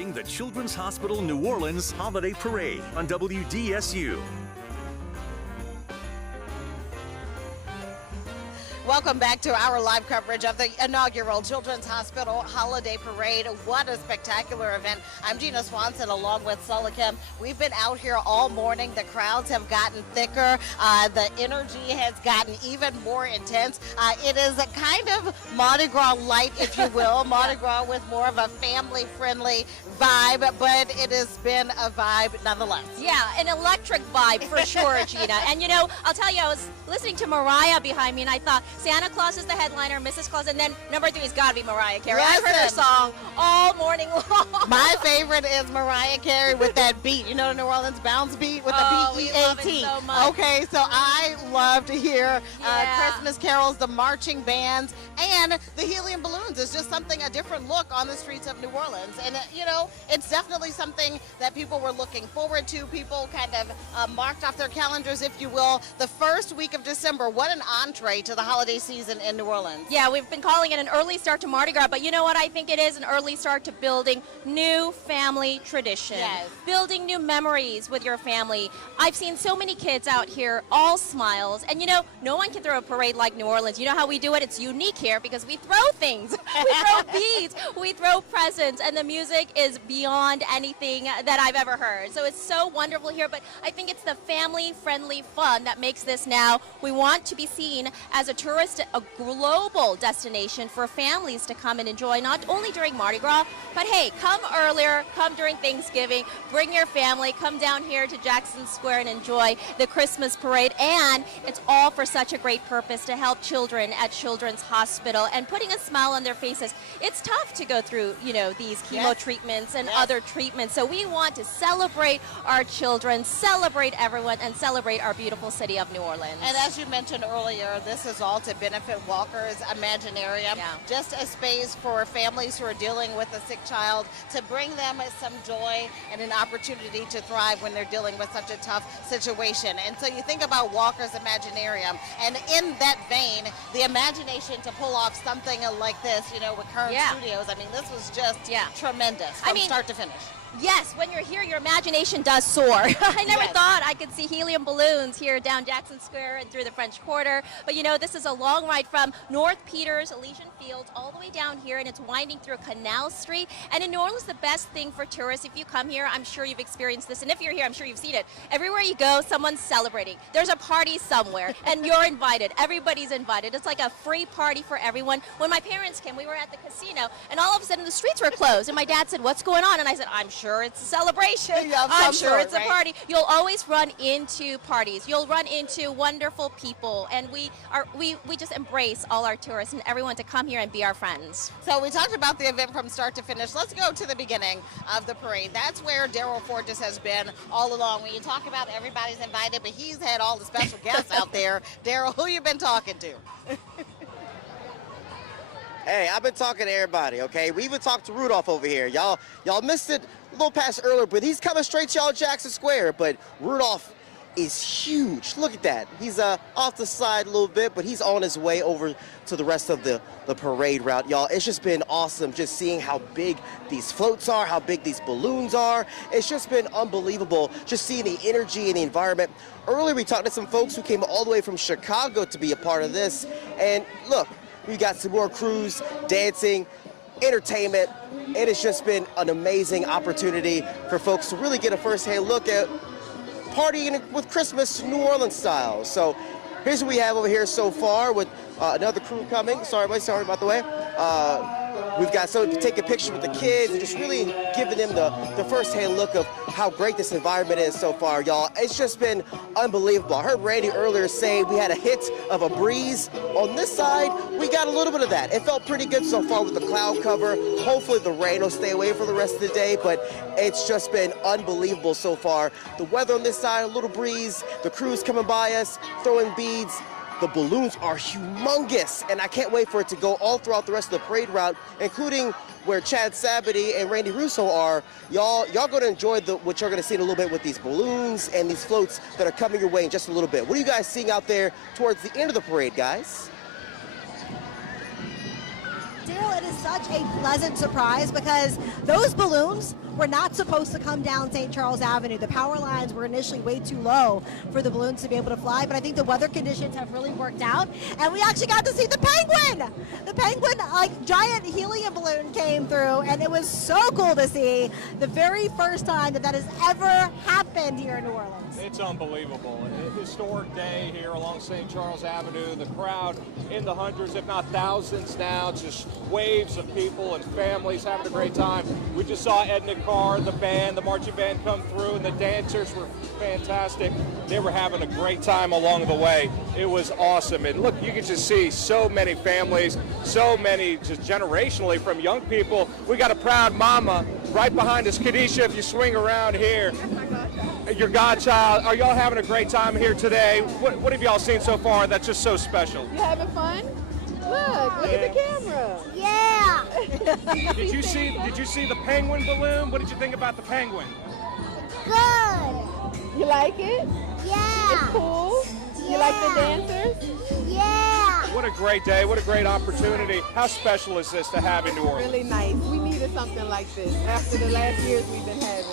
watching the Children's Hospital New Orleans Holiday Parade on WDSU. Welcome back to our live coverage of the inaugural Children's Hospital Holiday Parade. What a spectacular event. I'm Gina Swanson along with Sulla Kim. We've been out here all morning. The crowds have gotten thicker. The energy has gotten even more intense. It is a kind of Mardi Gras light, if you will. Mardi Gras with more of a family-friendly vibe, but it has been a vibe nonetheless. Yeah, an electric vibe for sure, Gina. And you know, I'll tell you, I was listening to Mariah behind me and I thought Santa Claus is the headliner, Mrs. Claus, and then number 3 has got to be Mariah Carey. I've heard her song all morning long. My favorite is Mariah Carey with that beat. You know the New Orleans bounce beat with the we BEAT? love it so much. Okay, so I love to hear Christmas carols, the marching bands, and the helium balloons. It's just something, a different look on the streets of New Orleans. And, you know, it's definitely something that people were looking forward to. People kind of marked off their calendars, if you will. The first week of December, what an entree to the holiday season in New Orleans. Yeah, we've been calling it an early start to Mardi Gras, but you know what? I think it is an early start to building new family tradition. Yes. Building new memories with your family. I've seen so many kids out here, all smiles, and you know, no one can throw a parade like New Orleans. You know how we do it? It's unique here because we throw things. We throw beads, we throw presents, and the music is beyond anything that I've ever heard. So it's so wonderful here, but I think it's the family-friendly fun that makes this now. We want to be seen as a a global destination for families to come and enjoy, not only during Mardi Gras, but hey, come earlier, come during Thanksgiving, bring your family, come down here to Jackson Square and enjoy the Christmas parade. And it's all for such a great purpose to help children at Children's Hospital and putting a smile on their faces. It's tough to go through, you know, these chemo treatments and other treatments. So we want to celebrate our children, celebrate everyone, and celebrate our beautiful city of New Orleans. And as you mentioned earlier, this is all to benefit Walker's Imaginarium. Yeah. Just a space for families who are dealing with a sick child to bring them some joy and an opportunity to thrive when they're dealing with such a tough situation. And so you think about Walker's Imaginarium, and in that vein, the imagination to pull off something like this, you know, with Kern Studios, I mean, this was just tremendous from start to finish. Yes, when you're here, your imagination does soar. I never thought I could see helium balloons here down Jackson Square and through the French Quarter. But you know, this is a long ride from North Peters, Elysian Fields, all the way down here, and it's winding through Canal Street. And in New Orleans, the best thing for tourists, if you come here, I'm sure you've experienced this, and if you're here, I'm sure you've seen it. Everywhere you go, someone's celebrating. There's a party somewhere, and you're invited. Everybody's invited. It's like a free party for everyone. When my parents came, we were at the casino, and all of a sudden the streets were closed, and my dad said, "What's going on?" And I said, "I'm sure it's a celebration. I'm sure it's a party." You'll always run into parties. You'll run into wonderful people, and we just embrace all our tourists and everyone to come here and be our friends. So we talked about the event from start to finish. Let's go to the beginning of the parade. That's where Daryl Fortis has been all along. When you talk about everybody's invited, but he's had all the special guests out there. Daryl, who you been talking to? Hey, I've been talking to everybody, okay? We even talked to Rudolph over here. Y'all missed it a little past earlier, but he's coming straight to y'all Jackson Square. But Rudolph is huge. Look at that. He's off the side a little bit, but he's on his way over to the rest of the parade route. Y'all, it's just been awesome just seeing how big these floats are, how big these balloons are. It's just been unbelievable just seeing the energy and the environment. Earlier, we talked to some folks who came all the way from Chicago to be a part of this. And look, we got some more crews, dancing, entertainment. It has just been an amazing opportunity for folks to really get a first-hand look at partying with Christmas New Orleans style. So here's what we have over here so far with another crew coming. Sorry about the way. We've got someone to take a picture with the kids and just really giving them the first-hand look of how great this environment is so far, y'all. It's just been unbelievable. I heard Randy earlier say we had a hit of a breeze. On this side, we got a little bit of that. It felt pretty good so far with the cloud cover. Hopefully the rain will stay away for the rest of the day, but it's just been unbelievable so far. The weather on this side, a little breeze, the crews coming by us, throwing beads. The balloons are humongous, and I can't wait for it to go all throughout the rest of the parade route, including where Chad Sabady and Randy Russo are. Y'all going to enjoy what you're going to see in a little bit with these balloons and these floats that are coming your way in just a little bit. What are you guys seeing out there towards the end of the parade, guys? Daryl, it is such a pleasant surprise because those balloons were not supposed to come down St. Charles Avenue. The power lines were initially way too low for the balloons to be able to fly, but I think the weather conditions have really worked out, and we actually got to see the penguin. The penguin, like, giant helium balloon came through, and it was so cool to see. The very first time that has ever happened here in New Orleans. It's unbelievable. A historic day here along St. Charles Avenue. The crowd in the hundreds, if not thousands now, just waves of people and families having a great time. We just saw Edna Carr, the band, the marching band come through, and the dancers were fantastic. They were having a great time along the way. It was awesome. And look, you can just see so many families, so many just generationally from young people. We got a proud mama right behind us. Kadisha, if you swing around here. Your godchild, are y'all having a great time here today? What have y'all seen so far that's just so special? You having fun? Look at the camera. Yeah. Did you see the penguin balloon? What did you think about the penguin? Good. You like it? Yeah. It's cool? You like the dancers? Yeah. What a great day, what a great opportunity. How special is this to have in New Orleans? Really nice. We needed something like this after the last years we've been having.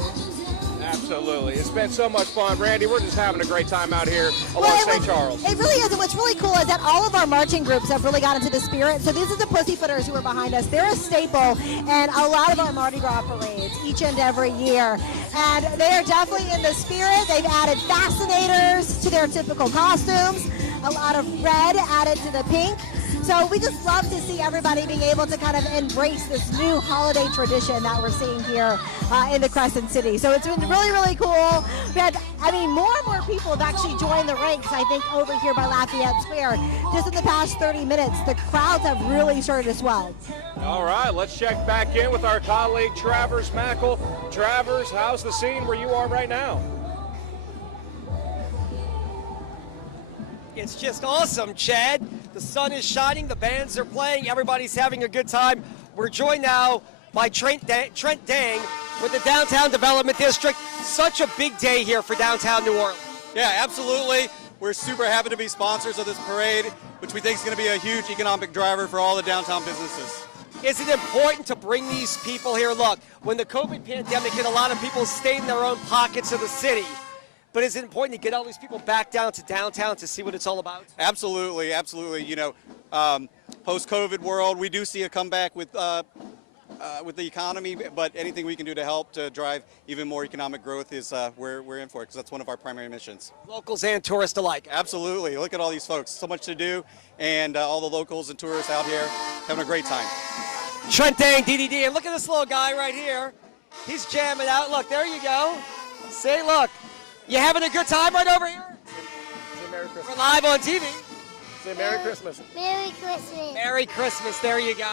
Absolutely. It's been so much fun. Randy, we're just having a great time out here along St. Charles. It really is. And what's really cool is that all of our marching groups have really gotten into the spirit. So these are the Pussyfooters who are behind us. They're a staple in a lot of our Mardi Gras parades each and every year. And they are definitely in the spirit. They've added fascinators to their typical costumes, a lot of red added to the pink. So we just love to see everybody being able to kind of embrace this new holiday tradition that we're seeing here in the Crescent City. So it's been really, really cool. We had, more and more people have actually joined the ranks, I think, over here by Lafayette Square. Just in the past 30 minutes, the crowds have really started to swell. All right, let's check back in with our colleague, Travers Mackle. Travers, how's the scene where you are right now? It's just awesome, Chad. The sun is shining, the bands are playing, everybody's having a good time. We're joined now by Trent Dang with the Downtown Development District. Such a big day here for downtown New Orleans. Yeah, absolutely. We're super happy to be sponsors of this parade, which we think is going to be a huge economic driver for all the downtown businesses. Is it important to bring these people here? Look, when the COVID pandemic hit, a lot of people stayed in their own pockets of the city. But is it important to get all these people back down to downtown to see what it's all about? Absolutely, absolutely. You know, post-COVID world, we do see a comeback with the economy, but anything we can do to help to drive even more economic growth is we're in for it, because that's one of our primary missions. Locals and tourists alike. Absolutely. Look at all these folks. So much to do, and all the locals and tourists out here having a great time. Trent Dang, DDD, and look at this little guy right here. He's jamming out. Look, there you go. Say, look. You having a good time right over here? Say Merry Christmas. We're live on TV. Say Merry Christmas. Merry Christmas. Merry Christmas. There you go.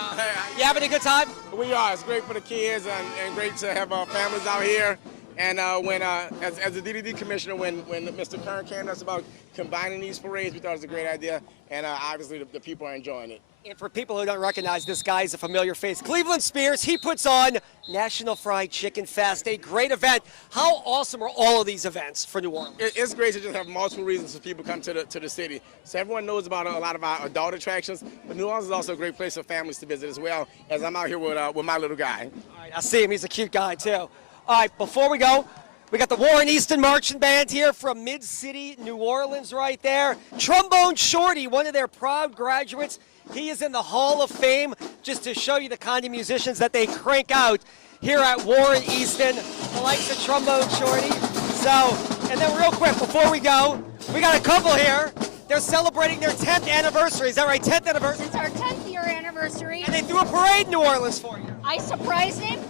You having a good time? We are. It's great for the kids and great to have our families out here. And when as the DDD commissioner, when Mr. Kern came to us about combining these parades, we thought it was a great idea. And obviously the people are enjoying it. And for people who don't recognize this guy, he's a familiar face. Cleveland Spears, he puts on National Fried Chicken Fest, a great event. How awesome are all of these events for New Orleans? It's great to just have multiple reasons for people to come to the city. So everyone knows about a lot of our adult attractions, but New Orleans is also a great place for families to visit as well, as I'm out here with my little guy. All right, I see him. He's a cute guy, too. All right, before we go, we got the Warren Easton Marching Band here from Mid-City, New Orleans right there. Trombone Shorty, one of their proud graduates. He is in the Hall of Fame, just to show you the kind of musicians that they crank out here at Warren Easton, the likes of Trombone Shorty. So, and then real quick, before we go, we got a couple here. They're celebrating their 10th anniversary. Is that right, 10th anniversary? It's our 10th year anniversary. And they threw a parade in New Orleans for you. I surprised him.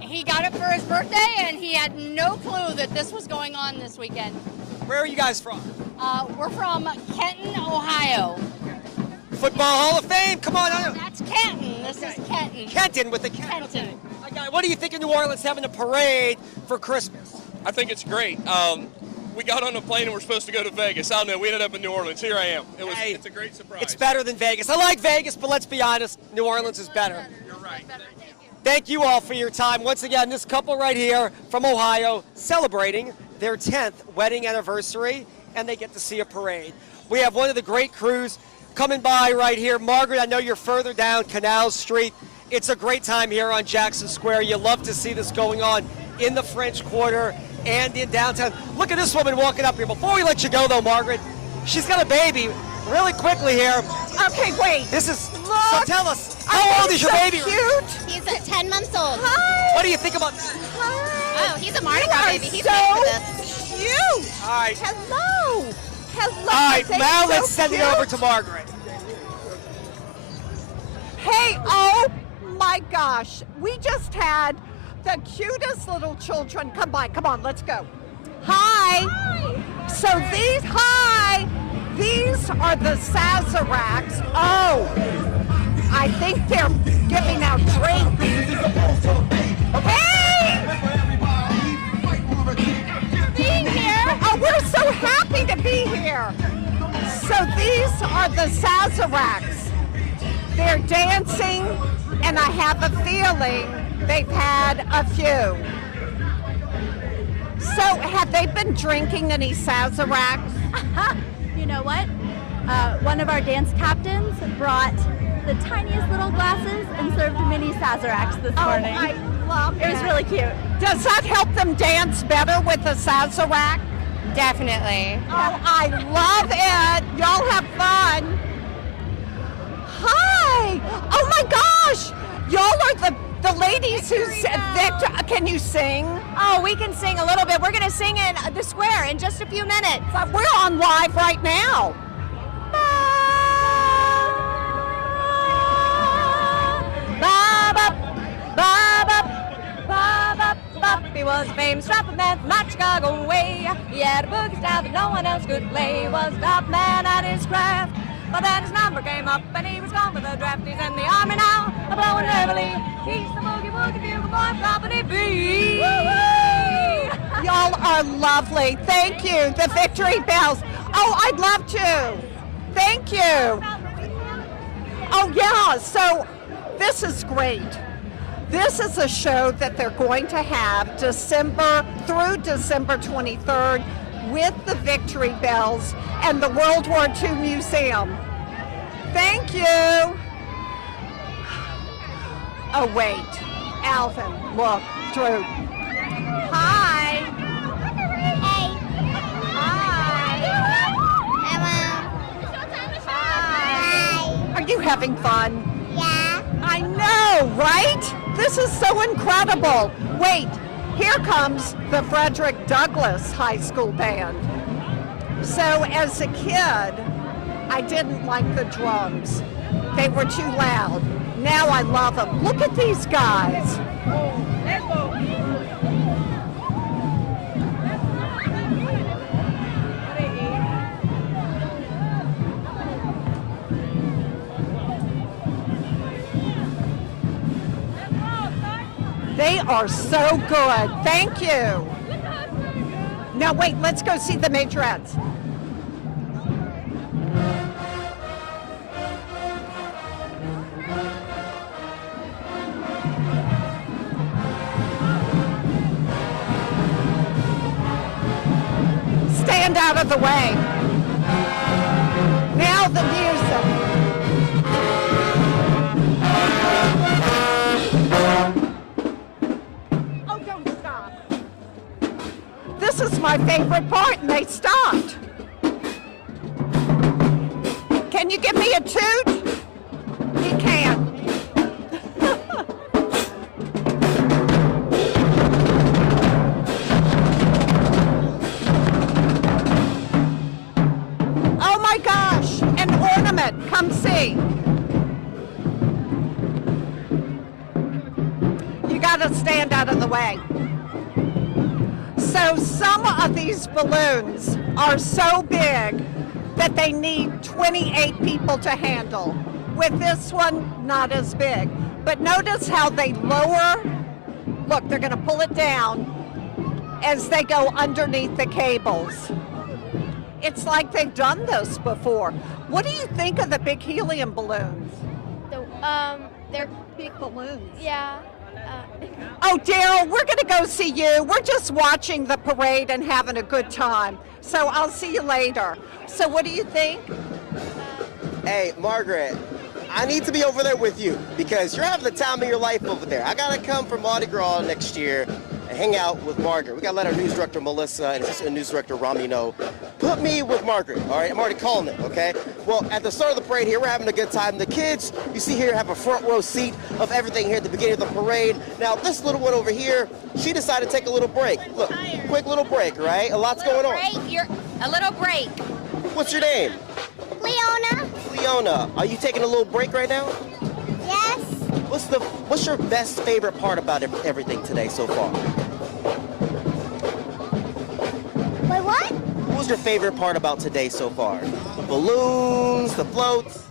He got it for his birthday, and he had no clue that this was going on this weekend. Where are you guys from? We're from Kenton, Ohio. Football Hall of Fame, come on. That's Kenton. This is Kenton. Kenton with the Kenton. Kenton. Okay, what do you think of New Orleans having a parade for Christmas? I think it's great. We got on a plane and we're supposed to go to Vegas. I don't know. We ended up in New Orleans. Here I am. It's a great surprise. It's better than Vegas. I like Vegas, but let's be honest, New Orleans is better. You're right. Thank you all for your time. Once again, this couple right here from Ohio celebrating their 10th wedding anniversary, and they get to see a parade. We have one of the great crews coming by right here. Margaret, I know you're further down Canal Street, It's a great time here on Jackson Square. You love to see this going on in the French Quarter and in downtown. Look at this woman walking up here. Before we let you go, though, Margaret, she's got a baby. Really quickly here. Okay, wait. This is, Look, so tell us, how old is your so baby? Cute. He's 10 months old. Hi. What do you think about that? Oh, he's a Mardi Gras baby. He's so made for this. cute. All right. Hello. Hello. All right, They're now so let's send it cute. over to Margaret. Hey, oh my gosh. We just had the cutest little children come by. Come on, let's go. Hi. So these are the Sazeracs. Oh, I think they're giving out drinks. Hey! Being here. Oh, we're so happy to be here. So these are the Sazeracs. They're dancing, and I have a feeling they've had a few. So have they been drinking any Sazeracs? You know what? One of our dance captains brought the tiniest little glasses and served mini Sazeracs this morning. I love it. It was really cute. Does that help them dance better with a Sazerac? Definitely. Oh, I love it. Y'all have fun. Hi. Oh my gosh. Y'all are the ladies who can you sing? Oh, we can sing a little bit. We're going to sing in the square in just a few minutes. But we're on live right now. He was a famous rapper man from my Chicago way. He had a boogie style that no one else could play. He was a top man at his craft. But then his number came up and he was gone with the draft. He's in the army now, a blowing heavily. He's the boogie woogie bugle boy from Company B. Y'all are lovely. Thank you. The victory bells. Oh, I'd love to. Thank you. Oh, yeah. So this is great. This is a show that they're going to have December through December 23rd with the Victory Bells and the World War II Museum. Thank you. Oh, wait. Alvin, look, Drew. Hi. Hey. Hi. Are you having fun? Yeah. I know, right? This is so incredible. Wait, here comes the Frederick Douglass High School Band. So as a kid, I didn't like the drums. They were too loud. Now I love them. Look at these guys. They are so good. Thank you. Now wait, let's go see the majorettes. Stand out of the way. Now the music. This is my favorite part, and they stopped. Can you give me a toot? He can't. Oh my gosh, an ornament. Come see. You gotta stand out of the way. So some of these balloons are so big that they need 28 people to handle. With this one, not as big. But notice how they lower, look, they're gonna pull it down as they go underneath the cables. It's like they've done this before. What do you think of the big helium balloons? They're big balloons. Yeah. Oh, Daryl, we're going to go see you. We're just watching the parade and having a good time. So I'll see you later. So what do you think? Hey, Margaret, I need to be over there with you because you're having the time of your life over there. I got to come for Mardi Gras next year and hang out with Margaret. We got to let our news director, Melissa, and assistant news director, Rami, know. Put me with Margaret, all right? I'm already calling it, okay? Well, at the start of the parade here, we're having a good time. The kids, you see here, have a front row seat of everything here at the beginning of the parade. Now, this little one over here, she decided to take a little break. Look, quick little break, right? A lot's going on. A little break. What's your name? Leona. Leona. Are you taking a little break right now? Yes. What's your best favorite part about everything today so far? Wait, what? What was your favorite part about today so far? The balloons, the floats?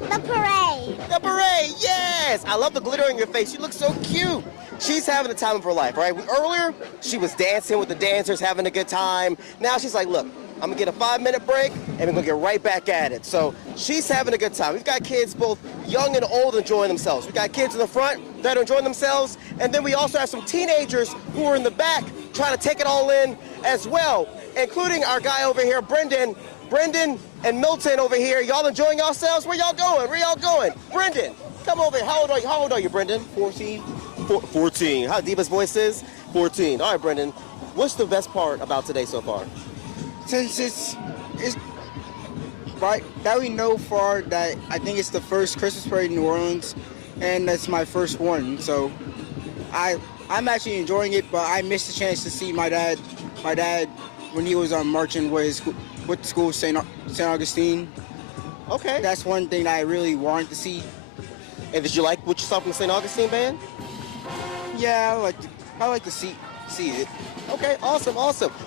The parade. The parade, yes! I love the glitter on your face. You look so cute. She's having the time of her life, right? Earlier, she was dancing with the dancers, having a good time. Now she's like, look, I'm gonna get a 5-minute break and we're gonna get right back at it. So she's having a good time. We've got kids both young and old enjoying themselves. We've got kids in the front that are enjoying themselves. And then we also have some teenagers who are in the back trying to take it all in as well, including our guy over here, Brendan. Brendan and Milton over here. Y'all enjoying yourselves? Where y'all going? Where y'all going? Brendan, come over here. How old are you, Brendan? 14. 14. How deep his voice is? 14. All right, Brendan. What's the best part about today so far? Since it's right that we know far that I think it's the first Christmas parade in New Orleans, and that's my first one. So I'm actually enjoying it, but I missed the chance to see my dad when he was marching with the school St. Augustine. Okay. That's one thing that I really wanted to see. And did you like what you saw from the St. Augustine band? Yeah, I like to see it. Okay, awesome.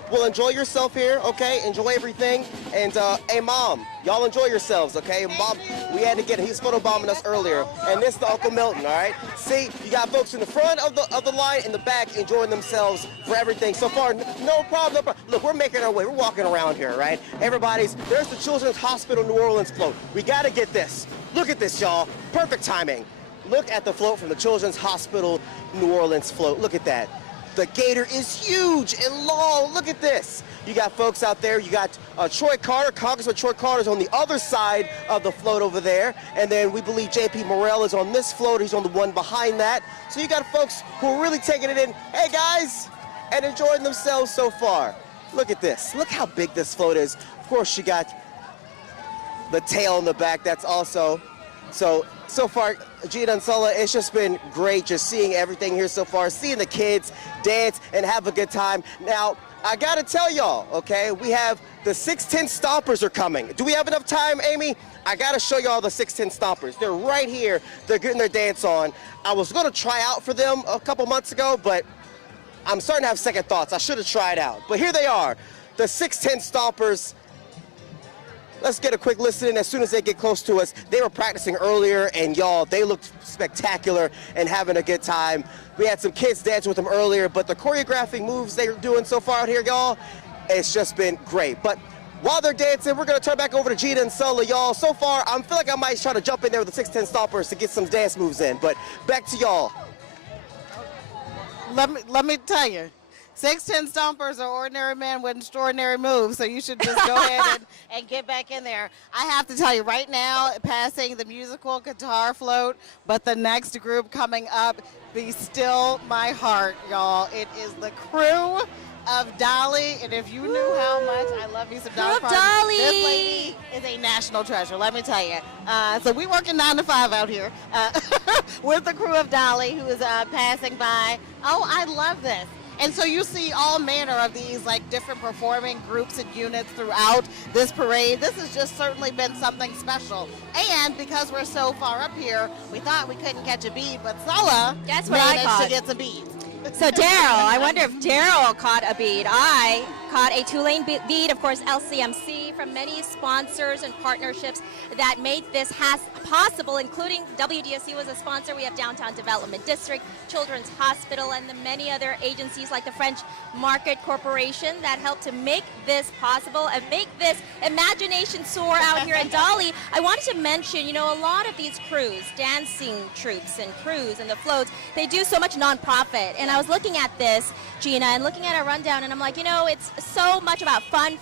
Well, enjoy yourself here, okay? Enjoy everything. And, hey, Mom, y'all enjoy yourselves, okay? Mom, we had to get him. He was photobombing us earlier. And this is the Uncle Milton, all right? See, you got folks in the front of the line, in the back, enjoying themselves for everything. So far, no problem. Look, we're making our way. We're walking around here, right? There's the Children's Hospital New Orleans float. We got to get this. Look at this, y'all. Perfect timing. Look at the float from the Children's Hospital New Orleans float. Look at that. The gator is huge and long. Look at this. You got folks out there. You got Troy Carter, Congressman Troy Carter is on the other side of the float over there. And then we believe J.P. Morrell is on this float. He's on the one behind that. So you got folks who are really taking it in. Hey, guys, and enjoying themselves so far. Look at this. Look how big this float is. Of course, you got the tail in the back. That's also so far, Gina and Sulla, it's just been great just seeing everything here so far, seeing the kids dance and have a good time. Now, I gotta tell y'all, okay, we have the 610 Stompers are coming. Do we have enough time, Amy? I gotta show y'all the 610 Stompers. They're right here. They're getting their dance on. I was gonna try out for them a couple months ago, but I'm starting to have second thoughts. I should have tried out. But here they are, the 610 Stompers. Let's get a quick listen as soon as they get close to us. They were practicing earlier, and y'all, they looked spectacular and having a good time. We had some kids dancing with them earlier, but the choreographing moves they're doing so far out here, y'all, it's just been great. But while they're dancing, we're gonna turn back over to Gina and Sulla, y'all. So far, I feel like I might try to jump in there with the 610 Stompers to get some dance moves in, but back to y'all. Let me tell you. 610 Stompers are ordinary men with extraordinary moves, so you should just go ahead and get back in there. I have to tell you right now, passing the musical guitar float, but the next group coming up, Be Still My Heart, y'all. It is the crew of Dolly, and if you knew how much I love me some Dolly Parton, this lady is a national treasure, let me tell you. So we working 9 to 5 out here with the crew of Dolly, who is passing by. Oh, I love this. And so you see all manner of these like different performing groups and units throughout this parade. This has just certainly been something special. And because we're so far up here, we thought we couldn't catch a bead, but Sulla managed to get some beads. So Daryl, I wonder if Daryl caught a bead. I caught a Tulane bead, of course, LCMC, from many sponsors and partnerships that made this possible, including WDSU was a sponsor. We have Downtown Development District, Children's Hospital, and the many other agencies like the French Market Corporation that helped to make this possible and make this imagination soar out here at Dolly. I wanted to mention, you know, a lot of these crews, dancing troops and crews and the floats, they do so much nonprofit. And I was looking at this, Gina, and looking at a rundown, and I'm like, you know, it's so much about fun,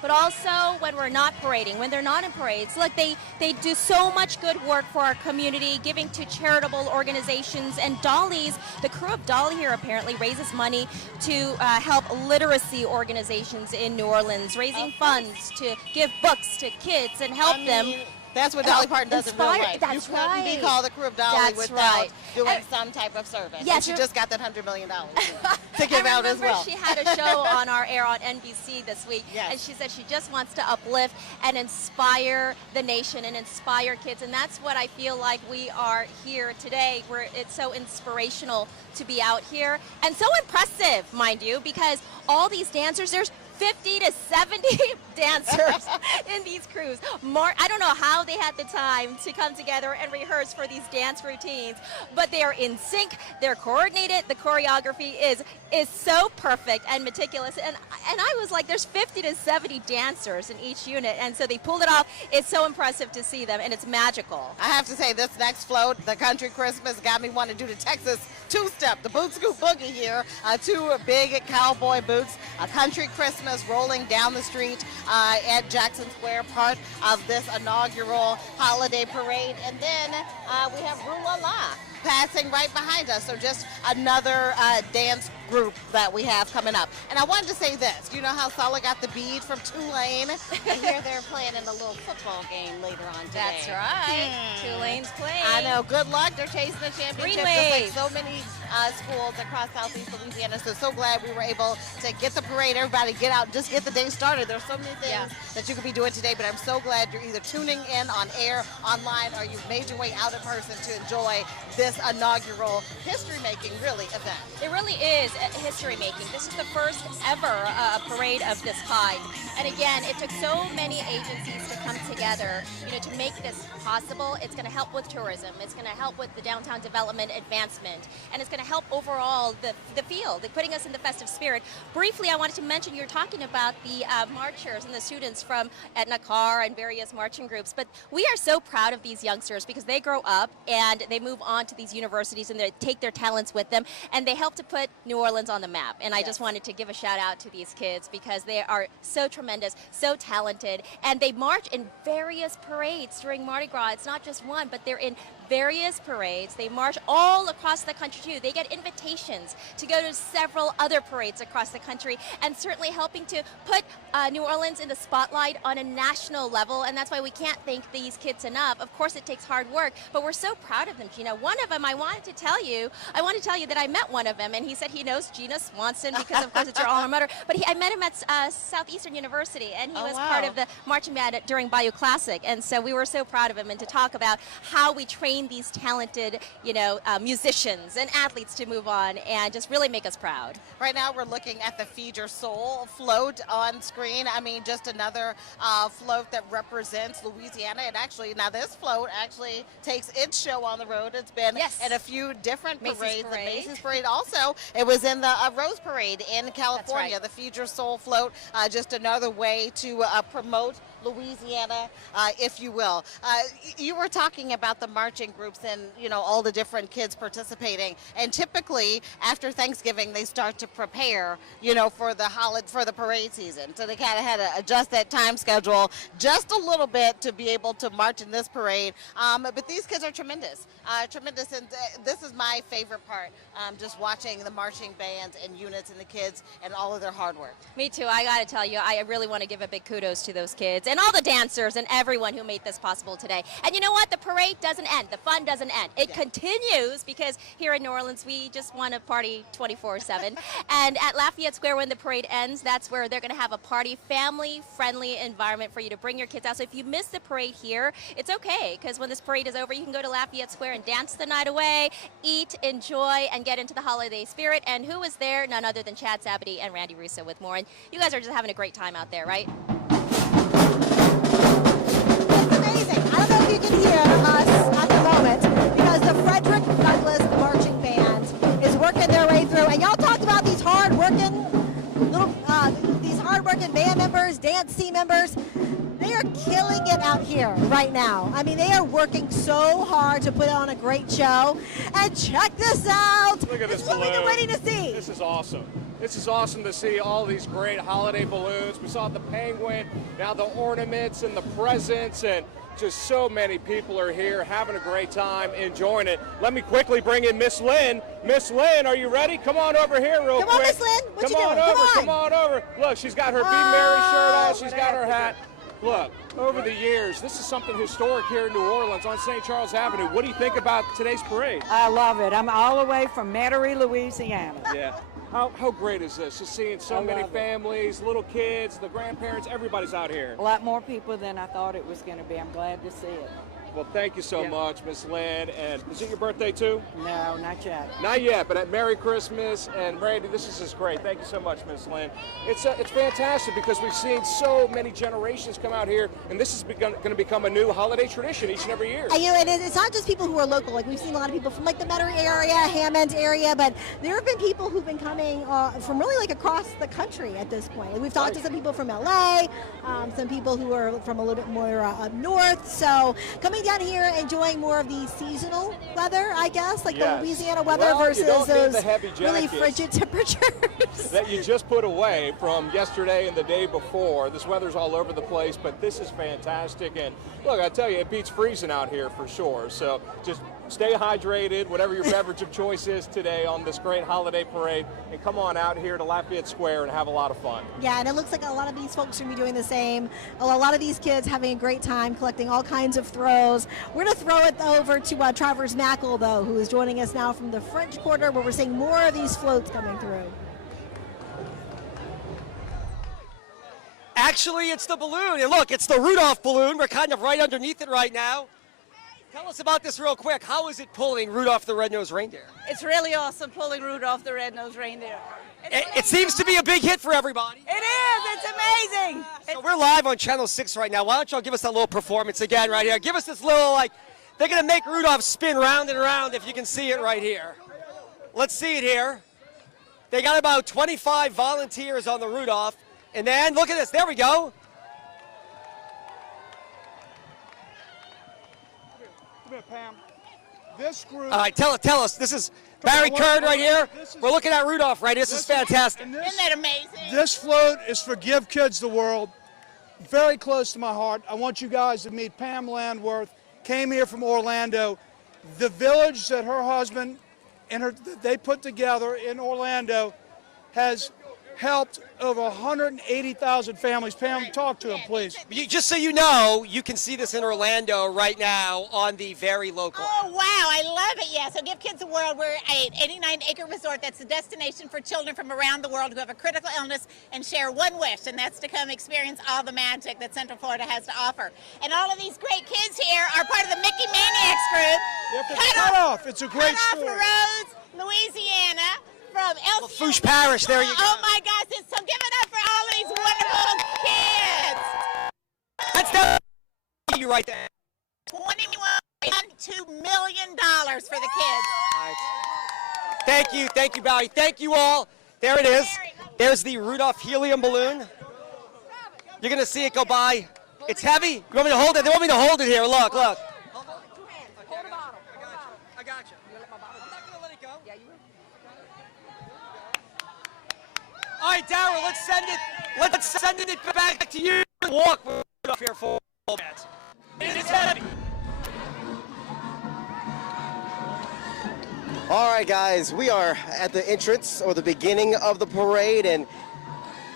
but also when we're not parading, when they're not in parades. Look, they do so much good work for our community, giving to charitable organizations. And Dolly's, the crew of Dolly here apparently raises money to help literacy organizations in New Orleans, raising funds to give books to kids and help them. That's what Dolly Parton does in real life. That's you couldn't be called the crew of Dolly That's without right. doing some type of service. Yes, And she just got that $100 million to give out as well. She had a show on our air on NBC this week, Yes. and she said she just wants to uplift and inspire the nation and inspire kids, and that's what I feel like we are here today, where it's so inspirational to be out here, and so impressive, mind you, because all these dancers, there's 50 to 70 dancers in these crews. I don't know how they had the time to come together and rehearse for these dance routines, but they are in sync, they're coordinated, the choreography is so perfect and meticulous, and I was like, there's 50 to 70 dancers in each unit, and so they pulled it off. It's so impressive to see them, and it's magical. I have to say, this next float, the Country Christmas, got me wanting to do the Texas two-step, the Boot Scoop Boogie here, two big cowboy boots, a Country Christmas rolling down the street at Jackson Square, part of this inaugural holiday parade. And then we have Rue La La passing right behind us. So just another dance group that we have coming up. And I wanted to say this. You know how Sala got the bead from Tulane? And here they're playing in a little football game later on today. That's right. Tulane's playing. I know. Good luck. They're chasing the championship. Green Just like Wave. so many schools across Southeast Louisiana. So glad we were able to get the parade. Everybody get out. Just get the day started. There's so many things that you could be doing today, but I'm so glad you're either tuning in on air, online, or you've made your way out in person to enjoy this inaugural history-making, really, event. It really is history making. This is the first ever parade of this kind. And again, it took so many agencies to come together, to make this possible. It's going to help with tourism. It's going to help with the downtown development advancement. And it's going to help overall the field, putting us in the festive spirit. Briefly, I wanted to mention, you're talking about the marchers and the students from Etna Carr and various marching groups. But we are so proud of these youngsters because they grow up and they move on to these universities and they take their talents with them and they help to put New Orleans on the map. And I just wanted to give a shout out to these kids because they are so tremendous, so talented, and they march in various parades during Mardi Gras. It's not just one, but they're in various parades. They march all across the country too. They get invitations to go to several other parades across the country, and certainly helping to put New Orleans in the spotlight on a national level, and that's why we can't thank these kids enough. Of course it takes hard work, but we're so proud of them, Gina. One of them, I want to tell you that I met one of them, and he said he knows Gina Swanson because of course it's your alma mater, but I met him at Southeastern University, and he was part of the marching band during Bayou Classic, and so we were so proud of him, and to talk about how we train these talented, musicians and athletes to move on and just really make us proud. Right now we're looking at the Feed Your Soul float on screen. I mean, just another float that represents Louisiana. And actually, now this float actually takes its show on the road. It's been in a few different parades. The Macy's Parade also. It was in the Rose Parade in California. The Feed Your Soul float, just another way to promote Louisiana, if you will. You were talking about the marching groups and all the different kids participating, and typically after Thanksgiving they start to prepare for the parade season, so they kind of had to adjust that time schedule just a little bit to be able to march in this parade, but these kids are tremendous, and this is my favorite part, just watching the marching bands and units and the kids and all of their hard work. Me too. I gotta tell you, I really want to give a big kudos to those kids and all the dancers and everyone who made this possible today. And you know what? The parade doesn't end. The fun doesn't end. It continues because here in New Orleans, we just want to party 24/7. And at Lafayette Square, when the parade ends, that's where they're going to have a party, family-friendly environment for you to bring your kids out. So if you miss the parade here, it's okay, because when this parade is over, you can go to Lafayette Square and dance the night away, eat, enjoy, and get into the holiday spirit. And who was there? None other than Chad Sabady and Randy Russo with more. And you guys are just having a great time out there, right? I don't know if you can hear us at the moment because the Frederick Douglass Marching Band is working their way through. And y'all talked about these hard-working band members, dance team members. They are killing it out out here right now. I mean, they are working so hard to put on a great show. And check this out. Look at this It's what we've been balloon. waiting to see. This is awesome. This is awesome to see all these great holiday balloons. We saw the penguin, now the ornaments and the presents, and just so many people are here having a great time, enjoying it. Let me quickly bring in Miss Lynn. Miss Lynn, are you ready? Come on over here real quick. Come on, Miss Lynn. What you doing? Come on over. Look, she's got her Be Merry shirt on. She's got her hat. Look, over the years, this is something historic here in New Orleans on St. Charles Avenue. What do you think about today's parade? I love it. I'm all the way from Metairie, Louisiana. Yeah. How great is this? Just seeing so many families, little kids, the grandparents, everybody's out here. A lot more people than I thought it was going to be. I'm glad to see it. Well, thank you so much, Miss Lynn. And is it your birthday too? No, not yet. Not yet, but Merry Christmas. And Randy, this is just great. Thank you so much, Miss Lynn. It's fantastic because we've seen so many generations come out here, and this is going to become a new holiday tradition each and every year. And, you know, and it's not just people who are local. Like, we've seen a lot of people from like the Metairie area, Hammond area, but there have been people who've been coming from really like across the country at this point. Like, we've talked to some people from LA, some people who are from a little bit more up north. So coming down here, enjoying more of the seasonal weather, I guess, like the Louisiana weather versus those really frigid temperatures that you just put away from yesterday and the day before. This weather's all over the place, but this is fantastic. And look, I tell you, it beats freezing out here for sure. So just stay hydrated, whatever your beverage of choice is today on this great holiday parade, and come on out here to Lafayette Square and have a lot of fun. Yeah, and it looks like a lot of these folks are going to be doing the same. A lot of these kids having a great time collecting all kinds of throws. We're going to throw it over to Travers Mackle, though, who is joining us now from the French Quarter, where we're seeing more of these floats coming through. Actually, it's the balloon. And look, it's the Rudolph balloon. We're kind of right underneath it right now. Tell us about this real quick. How is it pulling Rudolph the Red-Nosed Reindeer? It's really awesome pulling Rudolph the Red-Nosed Reindeer. It seems to be a big hit for everybody. It is. It's amazing. So we're live on Channel 6 right now. Why don't y'all give us that little performance again right here? Give us this little, like, they're going to make Rudolph spin round and round if you can see it right here. Let's see it here. They got about 25 volunteers on the Rudolph. And then, look at this. There we go. Pam. This group. All right, tell us. This is Barry Kern right here. We're looking at Rudolph right here. This is fantastic. Isn't that amazing? This float is for Give Kids the World. Very close to my heart. I want you guys to meet Pam Landworth. Came here from Orlando. The village that her husband and they put together in Orlando has helped over 180,000 families. Pam, talk to them, please. Just so you know, you can see this in Orlando right now on the very local. Oh, wow, I love it, yeah. So Give Kids the World, we're an 89-acre resort that's a destination for children from around the world who have a critical illness and share one wish, and that's to come experience all the magic that Central Florida has to offer. And all of these great kids here are part of the Mickey Maniacs group. Cut off. It's a great story. Cut Off Roads, Louisiana. From Fouche Parish, there you go. Oh my gosh, so give it up for all these wonderful kids. That's the you right there. $21.2 million for the kids. Thank you, Barry. Thank you all. There it is. There's the Rudolph helium balloon. You're gonna see it go by. It's heavy. You want me to hold it? They want me to hold it here. Look. Hold a bottle. I got you. I'm not gonna let it go. Yeah, you will. All right, Daryl, let's send it back to you. Walk up here for a minute. It's heavy. All right, guys, we are at the entrance or the beginning of the parade, and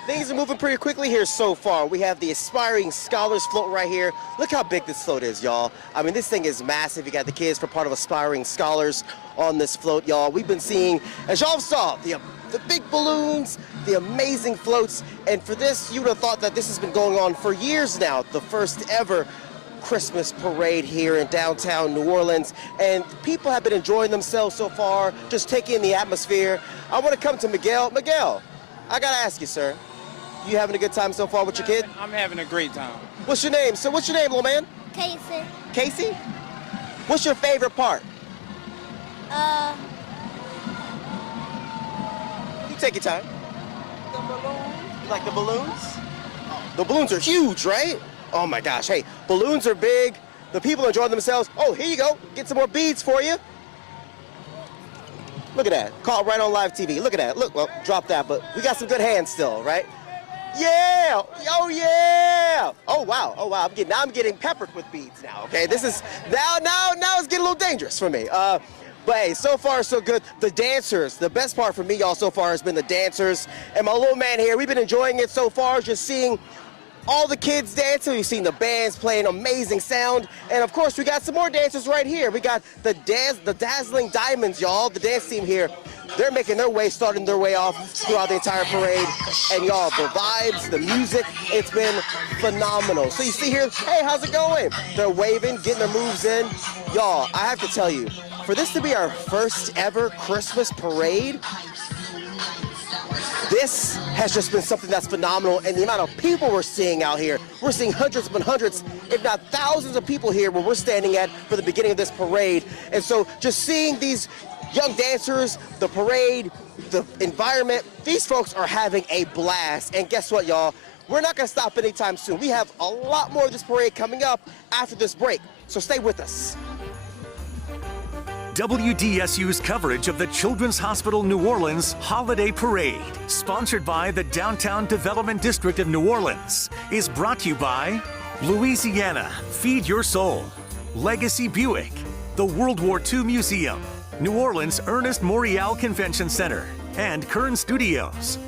things are moving pretty quickly here so far. We have the Aspiring Scholars float right here. Look how big this float is, y'all. I mean, this thing is massive. You got the kids for part of Aspiring Scholars on this float, y'all. We've been seeing, as y'all saw, the big balloons, the amazing floats, and for this, you would have thought that this has been going on for years now, the first ever Christmas parade here in downtown New Orleans, and people have been enjoying themselves so far, just taking in the atmosphere. I want to come to Miguel. Miguel, I gotta ask you, sir, you having a good time so far with your kid? I'm having a great time. What's your name? So what's your name, little man? Casey. Casey? What's your favorite part? You take your time. The balloons. You like the balloons? The balloons are huge, right? Oh my gosh, hey, balloons are big. The people enjoying themselves. Oh, here you go. Get some more beads for you. Look at that. Caught right on live TV. Look at that. Look, well, drop that, but we got some good hands still, right? Yeah! Oh yeah! Oh wow! Oh wow! I'm getting peppered with beads now. Okay, this is now it's getting a little dangerous for me. But hey, so far so good. The dancers, the best part for me, y'all, so far has been the dancers and my little man here. We've been enjoying it so far, just seeing all the kids dancing. We've seen the bands playing amazing sound, and of course we got some more dancers right here. We got the Dazzling Diamonds, y'all, the dance team here. They're making their way, starting their way off throughout the entire parade. And y'all, the vibes, the music, it's been phenomenal. So you see here, hey, how's it going? They're waving, getting their moves in. Y'all, I have to tell you, for this to be our first ever Christmas parade, this has just been something that's phenomenal, and the amount of people we're seeing out here. We're seeing hundreds upon hundreds, if not thousands of people here where we're standing at for the beginning of this parade. And so just seeing these young dancers, the parade, the environment, these folks are having a blast. And guess what, y'all? We're not gonna stop anytime soon. We have a lot more of this parade coming up after this break, so stay with us. WDSU's coverage of the Children's Hospital New Orleans Holiday Parade, sponsored by the Downtown Development District of New Orleans, is brought to you by Louisiana, Feed Your Soul, Legacy Buick, the World War II Museum, New Orleans Ernest Morial Convention Center, and Kern Studios.